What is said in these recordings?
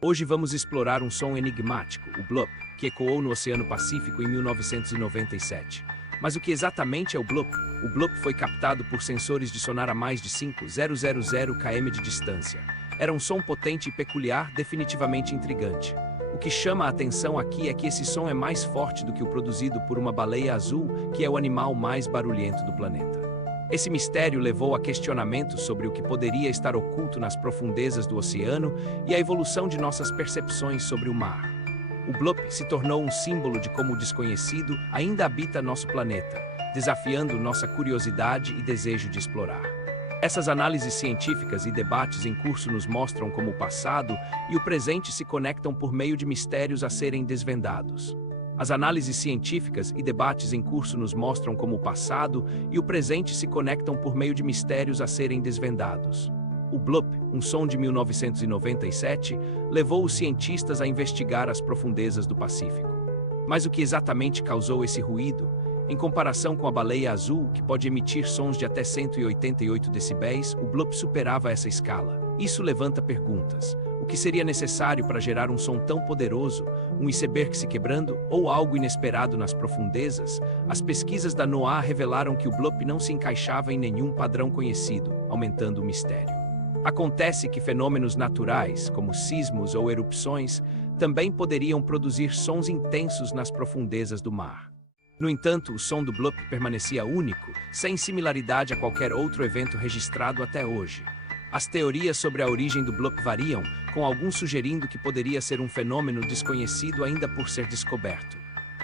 Hoje vamos explorar um som enigmático, o bloop, que ecoou no Oceano Pacífico em 1997. Mas o que exatamente é o bloop? O bloop foi captado por sensores de sonar a mais de 5.000 km de distância. Era um som potente e peculiar, definitivamente intrigante. O que chama a atenção aqui é que esse som é mais forte do que o produzido por uma baleia azul, que é o animal mais barulhento do planeta. Esse mistério levou a questionamentos sobre o que poderia estar oculto nas profundezas do oceano e a evolução de nossas percepções sobre o mar. O bloop se tornou um símbolo de como o desconhecido ainda habita nosso planeta, desafiando nossa curiosidade e desejo de explorar. Essas análises científicas e debates em curso nos mostram como o passado e o presente se conectam por meio de mistérios a serem desvendados. As análises científicas e debates em curso nos mostram como o passado e o presente se conectam por meio de mistérios a serem desvendados. O bloop, um som de 1997, levou os cientistas a investigar as profundezas do Pacífico. Mas o que exatamente causou esse ruído? Em comparação com a baleia azul, que pode emitir sons de até 188 decibéis, o bloop superava essa escala. Isso levanta perguntas. O que seria necessário para gerar um som tão poderoso? Um iceberg se quebrando ou algo inesperado nas profundezas? As pesquisas da NOAA revelaram que o bloop não se encaixava em nenhum padrão conhecido, aumentando o mistério. Acontece que fenômenos naturais, como sismos ou erupções, também poderiam produzir sons intensos nas profundezas do mar. No entanto, o som do bloop permanecia único, sem similaridade a qualquer outro evento registrado até hoje. As teorias sobre a origem do bloop variam, com alguns sugerindo que poderia ser um fenômeno desconhecido ainda por ser descoberto.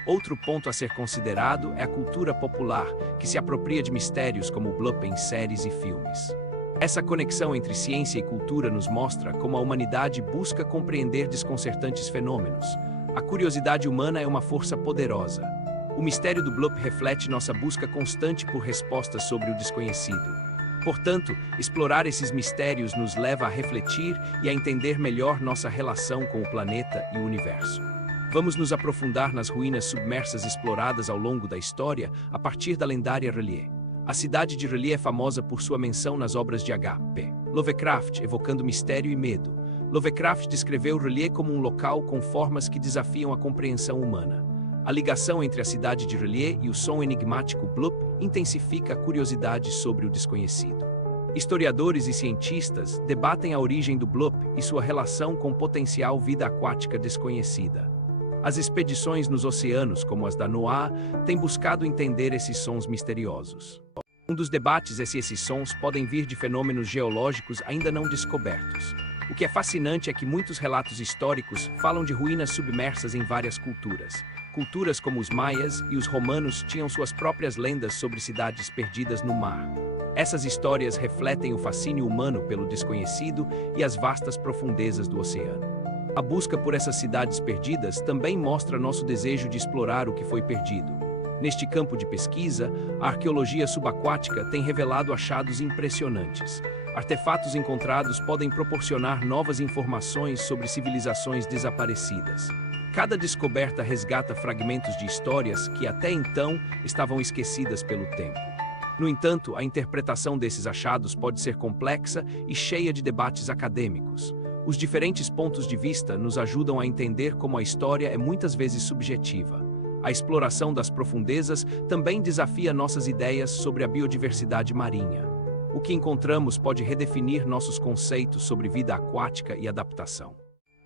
Outro ponto a ser considerado é a cultura popular, que se apropria de mistérios como o bloop em séries e filmes. Essa conexão entre ciência e cultura nos mostra como a humanidade busca compreender desconcertantes fenômenos. A curiosidade humana é uma força poderosa. O mistério do bloop reflete nossa busca constante por respostas sobre o desconhecido. Portanto, explorar esses mistérios nos leva a refletir e a entender melhor nossa relação com o planeta e o universo. Vamos nos aprofundar nas ruínas submersas exploradas ao longo da história a partir da lendária R'lyeh. A cidade de R'lyeh é famosa por sua menção nas obras de H.P. Lovecraft, evocando mistério e medo. Lovecraft descreveu R'lyeh como um local com formas que desafiam a compreensão humana. A ligação entre a cidade de R'lyeh e o som enigmático bloop intensifica a curiosidade sobre o desconhecido. Historiadores e cientistas debatem a origem do bloop e sua relação com potencial vida aquática desconhecida. As expedições nos oceanos, como as da NOAA, têm buscado entender esses sons misteriosos. Um dos debates é se esses sons podem vir de fenômenos geológicos ainda não descobertos. O que é fascinante é que muitos relatos históricos falam de ruínas submersas em várias culturas. Culturas como os maias e os romanos tinham suas próprias lendas sobre cidades perdidas no mar. Essas histórias refletem o fascínio humano pelo desconhecido e as vastas profundezas do oceano. A busca por essas cidades perdidas também mostra nosso desejo de explorar o que foi perdido. Neste campo de pesquisa, a arqueologia subaquática tem revelado achados impressionantes. Artefatos encontrados podem proporcionar novas informações sobre civilizações desaparecidas. Cada descoberta resgata fragmentos de histórias que até então estavam esquecidas pelo tempo. No entanto, a interpretação desses achados pode ser complexa e cheia de debates acadêmicos. Os diferentes pontos de vista nos ajudam a entender como a história é muitas vezes subjetiva. A exploração das profundezas também desafia nossas ideias sobre a biodiversidade marinha. O que encontramos pode redefinir nossos conceitos sobre vida aquática e adaptação.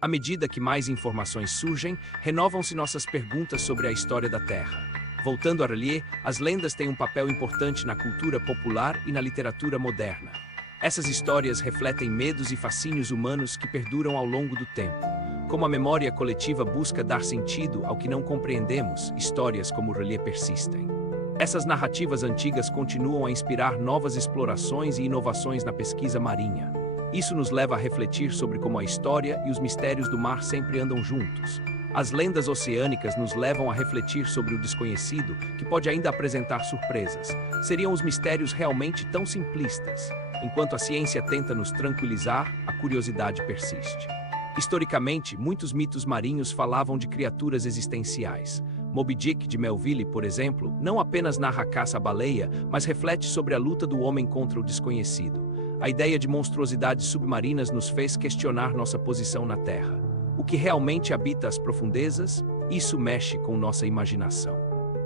À medida que mais informações surgem, renovam-se nossas perguntas sobre a história da Terra. Voltando a R'lyeh, as lendas têm um papel importante na cultura popular e na literatura moderna. Essas histórias refletem medos e fascínios humanos que perduram ao longo do tempo. Como a memória coletiva busca dar sentido ao que não compreendemos, histórias como R'lyeh persistem. Essas narrativas antigas continuam a inspirar novas explorações e inovações na pesquisa marinha. Isso nos leva a refletir sobre como a história e os mistérios do mar sempre andam juntos. As lendas oceânicas nos levam a refletir sobre o desconhecido, que pode ainda apresentar surpresas. Seriam os mistérios realmente tão simplistas? Enquanto a ciência tenta nos tranquilizar, a curiosidade persiste. Historicamente, muitos mitos marinhos falavam de criaturas existenciais. Moby Dick, de Melville, por exemplo, não apenas narra a caça à baleia, mas reflete sobre a luta do homem contra o desconhecido. A ideia de monstruosidades submarinas nos fez questionar nossa posição na Terra. que realmente habita as profundezas? Isso mexe com nossa imaginação.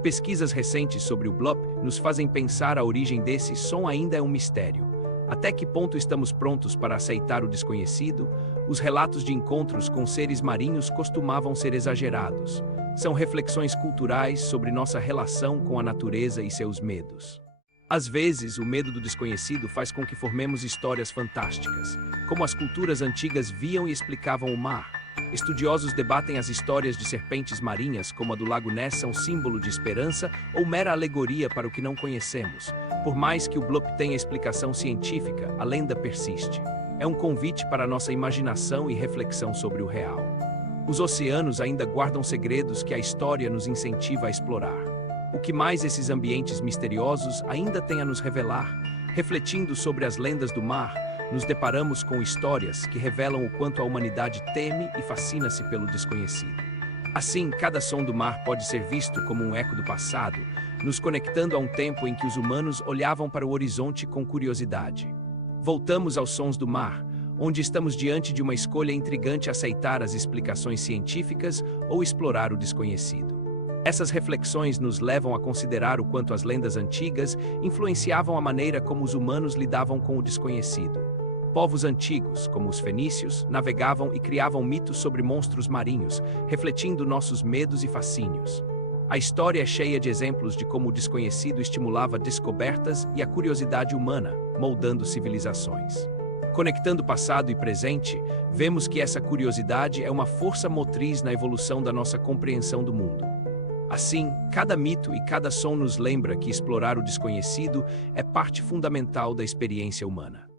Pesquisas recentes sobre o Blup nos fazem pensar a origem desse som ainda é um mistério. Até que ponto estamos prontos para aceitar o desconhecido? Os relatos de encontros com seres marinhos costumavam ser exagerados. São reflexões culturais sobre nossa relação com a natureza e seus medos. Às vezes, o medo do desconhecido faz com que formemos histórias fantásticas, como as culturas antigas viam e explicavam o mar. Estudiosos debatem as histórias de serpentes marinhas, como a do Lago Ness, são símbolo de esperança ou mera alegoria para o que não conhecemos. Por mais que o Blup tenha explicação científica, a lenda persiste. É um convite para nossa imaginação e reflexão sobre o real. Os oceanos ainda guardam segredos que a história nos incentiva a explorar. O que mais esses ambientes misteriosos ainda têm a nos revelar? Refletindo sobre as lendas do mar, nos deparamos com histórias que revelam o quanto a humanidade teme e fascina-se pelo desconhecido. Assim, cada som do mar pode ser visto como um eco do passado, nos conectando a um tempo em que os humanos olhavam para o horizonte com curiosidade. Voltamos aos sons do mar, onde estamos diante de uma escolha intrigante: aceitar as explicações científicas ou explorar o desconhecido. Essas reflexões nos levam a considerar o quanto as lendas antigas influenciavam a maneira como os humanos lidavam com o desconhecido. Povos antigos, como os fenícios, navegavam e criavam mitos sobre monstros marinhos, refletindo nossos medos e fascínios. A história é cheia de exemplos de como o desconhecido estimulava descobertas e a curiosidade humana, moldando civilizações. Conectando passado e presente, vemos que essa curiosidade é uma força motriz na evolução da nossa compreensão do mundo. Assim, cada mito e cada som nos lembra que explorar o desconhecido é parte fundamental da experiência humana.